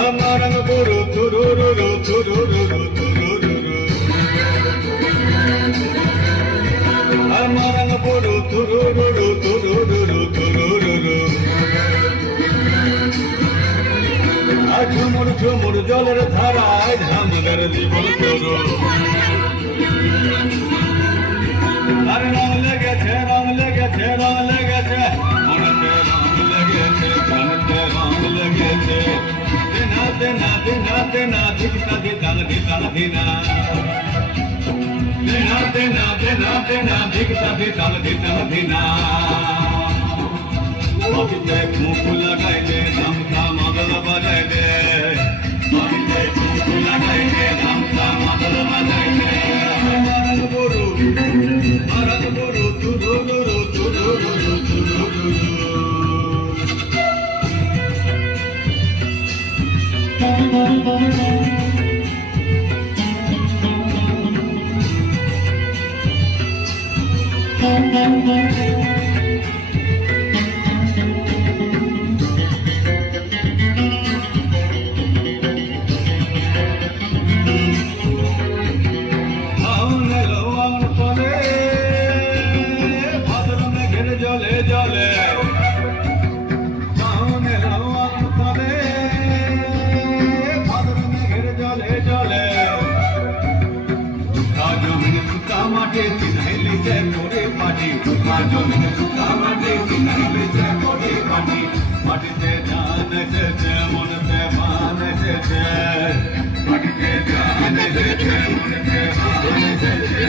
আমার গরু তুরুরু তুরুরু তুরুরু আমার গরু তুরুরু তুরুরু তুরুরু ঝুমুর ঝুমুর জলের ধারায় ঝামদের জীবন শুরু আর রং লেগেছে রং লেগেছে রং লেগেছে মনেতে রং লেগেছে মনেতে রং লেগেছে দিনা দিনা দিনা দিনা দিকটা দিতাল দিতাল দিনা দিনা দিনা দিনা দিনা দিকটা দিতাল দিতাল দিনা মাটিতে মুখ লাগাই দে ধামসা মাদল বাজাই দে মাটিতে মুখ লাগাই দে ধামসা মাদল বাজাই দে মারান গরু তুরুরু তুরুরু তুরুরু জলে জলে সামনে লাওয়ান তলে ভাদর মেঘের জলে জলে জমিন সুতা মাঠে চিনাইলি যে করে পাটি জমিন সুতা মাঠে চিনাইলি যে করে পাটি মাটিতে জান এসেছে মনেতে মান এসেছে মাটিতে জান এসেছে মনেতে মান এসেছে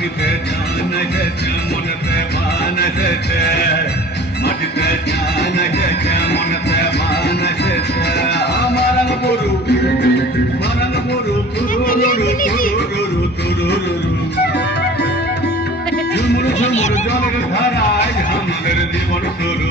মাটিতে জান এসেছে মনেতে মান এসেছে মাটিতে জান এসেছে মনেতে মান এসেছে আমার গরু তুরুরু তুরুরু তুরুরু ঝুমুর ঝুমুর জলের ধারায় আমাদের জীবন শুরু